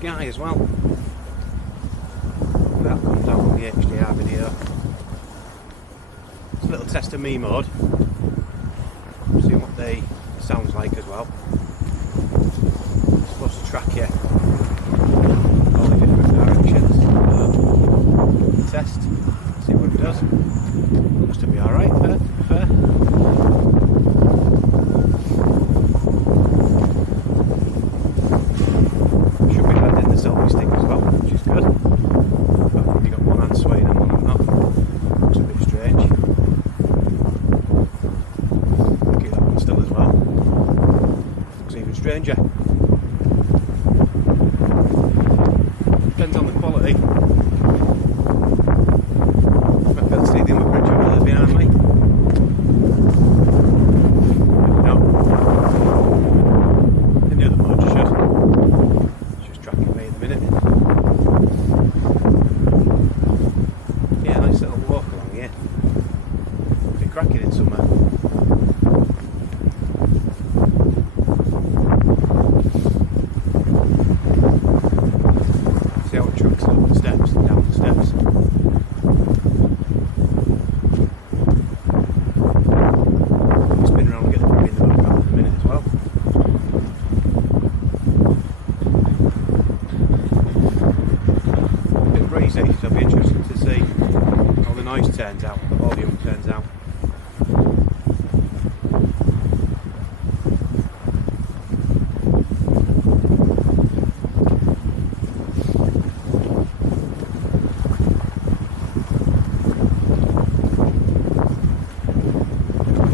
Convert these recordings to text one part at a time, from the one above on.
sky as well. That comes out on the HDR video. It's a little test of me mode. Seeing what they sounds like as well. It's supposed to track you all the different directions. Test. See what it does. Looks to be alright, to be fair. Should be landing the selfie stick as well, which is good. But you got one hand swaying and one hand not. Looks a bit strange. Keep that one still as well. Looks even stranger. Depends on the quality. Might be able to see the other bridge over there behind me. No. In the other mode you should. It's just tracking me at the minute. Yeah, nice little walk along here. Be cracking in summer. See how it tracks up the steps and down the steps. Spin around and get the puppy in the background in a minute as well. A bit breezy, so it'll be interesting to see how the noise turns out, the volume turns out.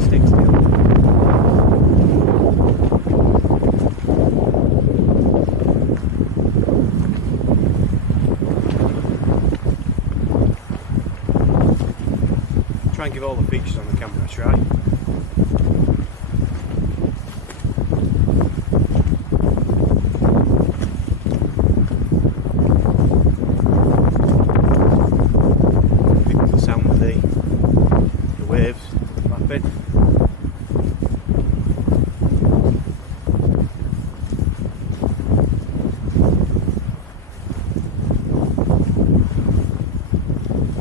Stick still. Try and give all the features on the camera a try. Pick up the sound of the waves lapping.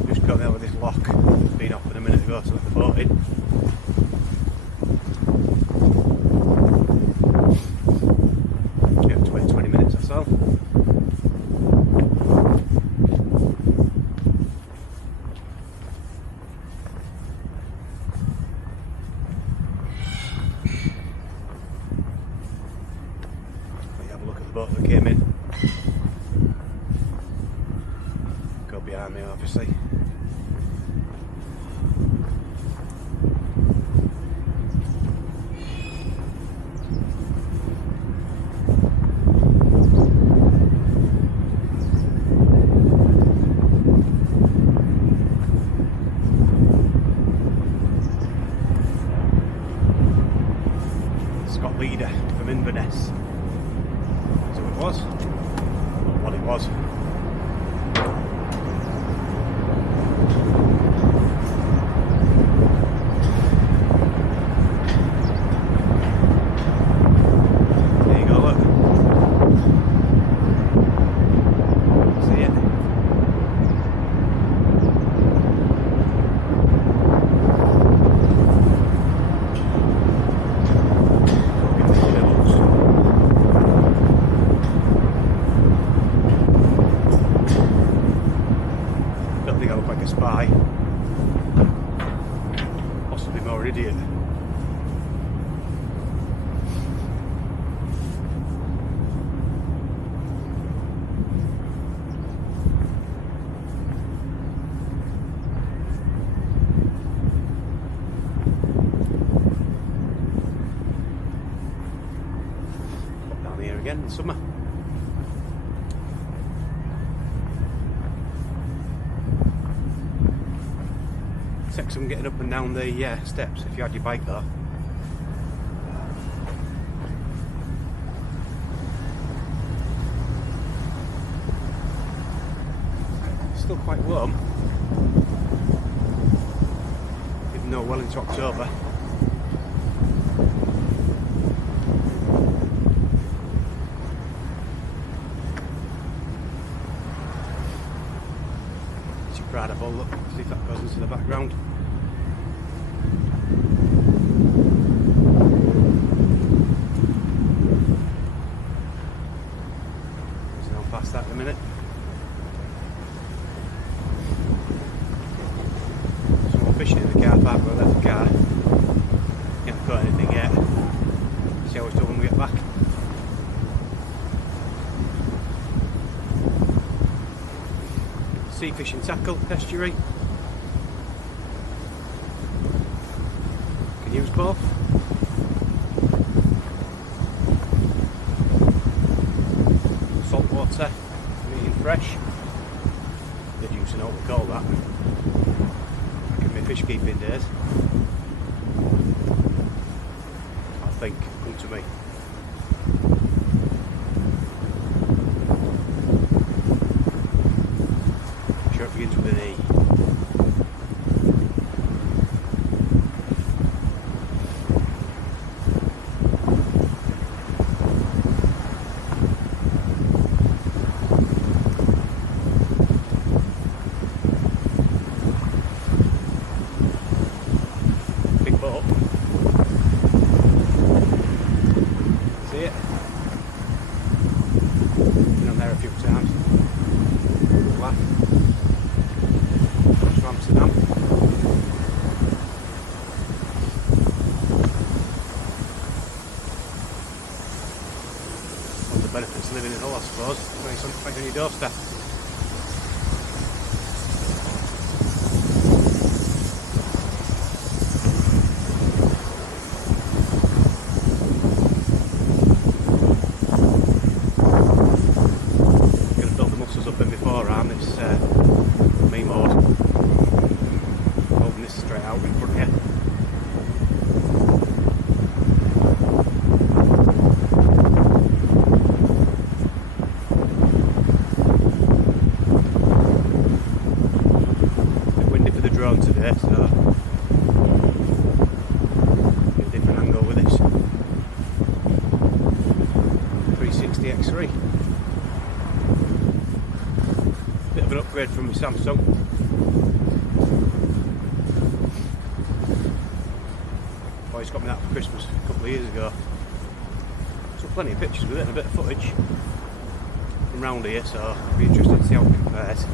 Just got there with this lock that's been off a minute ago to let the boat in. Yeah, 20 minutes or so. Let me have a look at the boat that came in. Go behind me, obviously. Scott Leader from Inverness. So it was. Not what it was. There you go, look. See it? Don't think I look like a spy. Possibly more idiot. Pop down here again in summer. Takes some getting up and down the steps if you had your bike though. Still quite warm, even though well into October. background. There's no past that in a minute. Someone fishing in the car park where I left the car. Haven't caught anything yet. See how it's done when we get back. Sea fishing tackle, estuary. Can use both. Salt water, medium fresh. Did used to know what we call that. Back in my fish keeping days. I think, come to me. Sure it begins with an E. Big boat. See it? Been on there a few times. Laugh. From Amsterdam. One of the benefits of living in Hull, I suppose. Having something right on your doorstep. Gonna build the muscles up in beforehand. It's me mode. Holding this straight out in front here. Bit windy for the drone today, so get a different angle with this 360 X3. Bit of an upgrade from my Samsung. Boys got me that for Christmas a couple of years ago. Took plenty of pictures with it and a bit of footage from round here, so I'll be interested to see how it compares.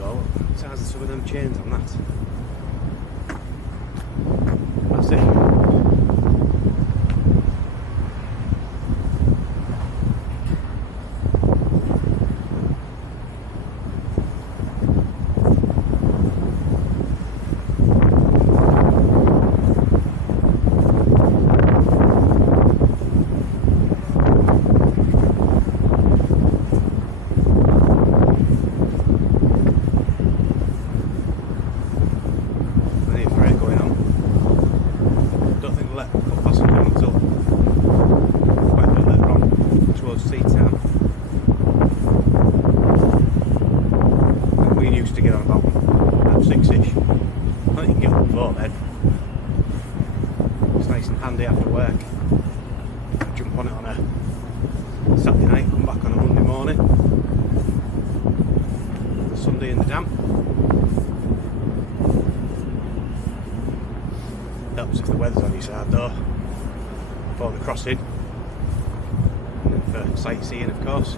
Well, the size of some of them chains on that. That's it. Plenty of freight going on. Don't think we'll let put passenger on until quite a bit later on towards tea time. We used to get on about 6ish. I think you can get up before then. It's nice and handy after work. Jump on it on a Saturday night, come back on a Monday morning. Sunday in the damp. Helps if the weather's on your side though, for the crossing and for sightseeing of course.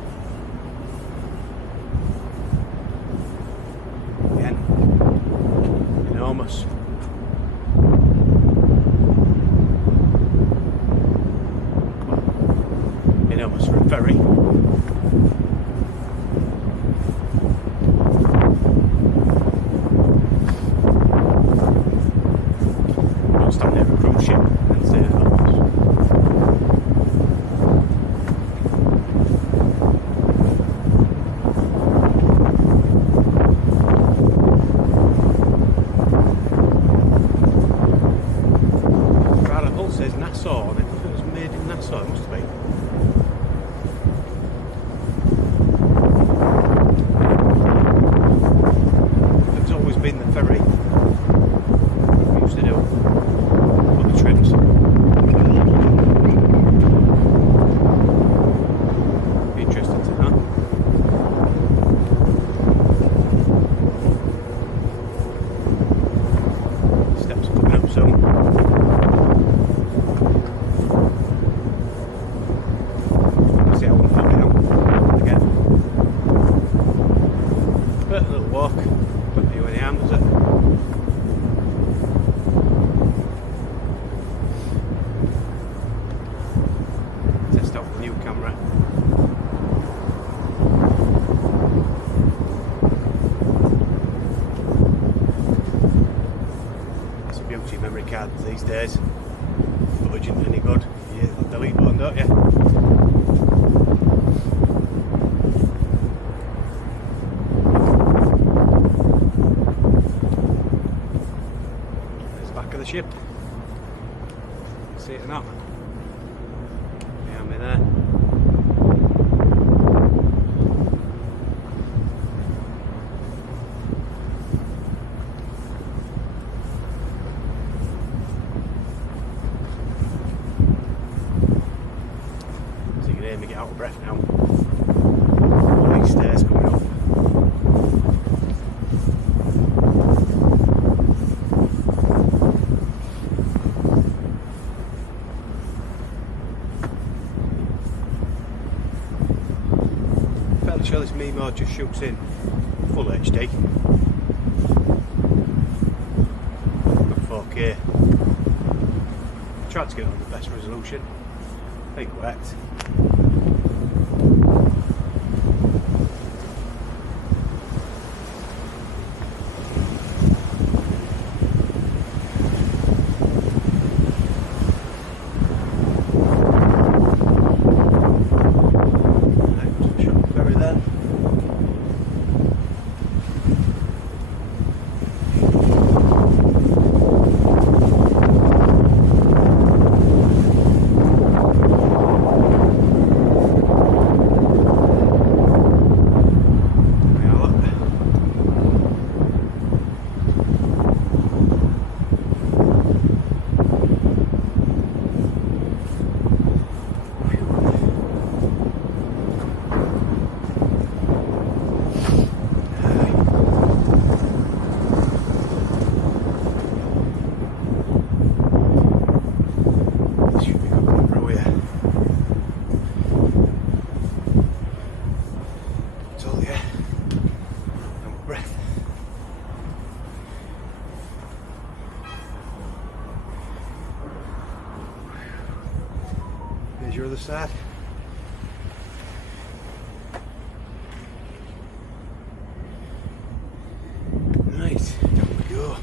Again, enormous. Enormous for a ferry. Stand near a cruise ship and say Prada Hull says Nassau on it. I think it was made in Nassau, it must have been. It's always been the ferry we used to do. The trips. happens these days. Footage isn't any good. You hit the delete button, don't you? There's the back of the ship. See it or not? Behind me there. So you can hear me get out of breath now. All these stairs coming up. Fairly sure this Mimo just shoots in full HD. Not 4K. I tried to get it on the best resolution. I think it worked. There's your other side. Right, down we go.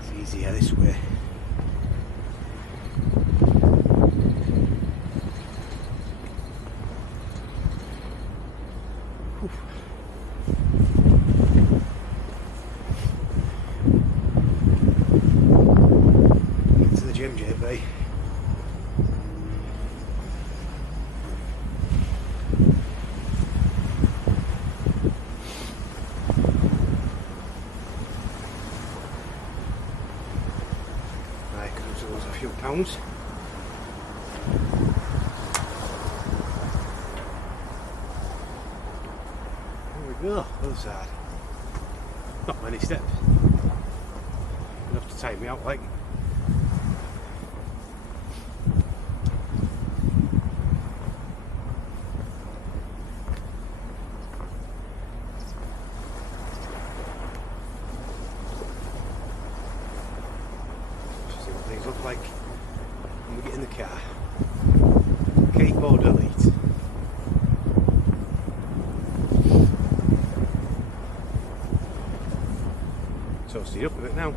It's easier this way. Whew. Get to the gym, JB. A few pounds. There we go, other side. Not many steps. Enough to take me out like. See what things look like when we get in the car. Keep or delete. So I'll see you up with it now.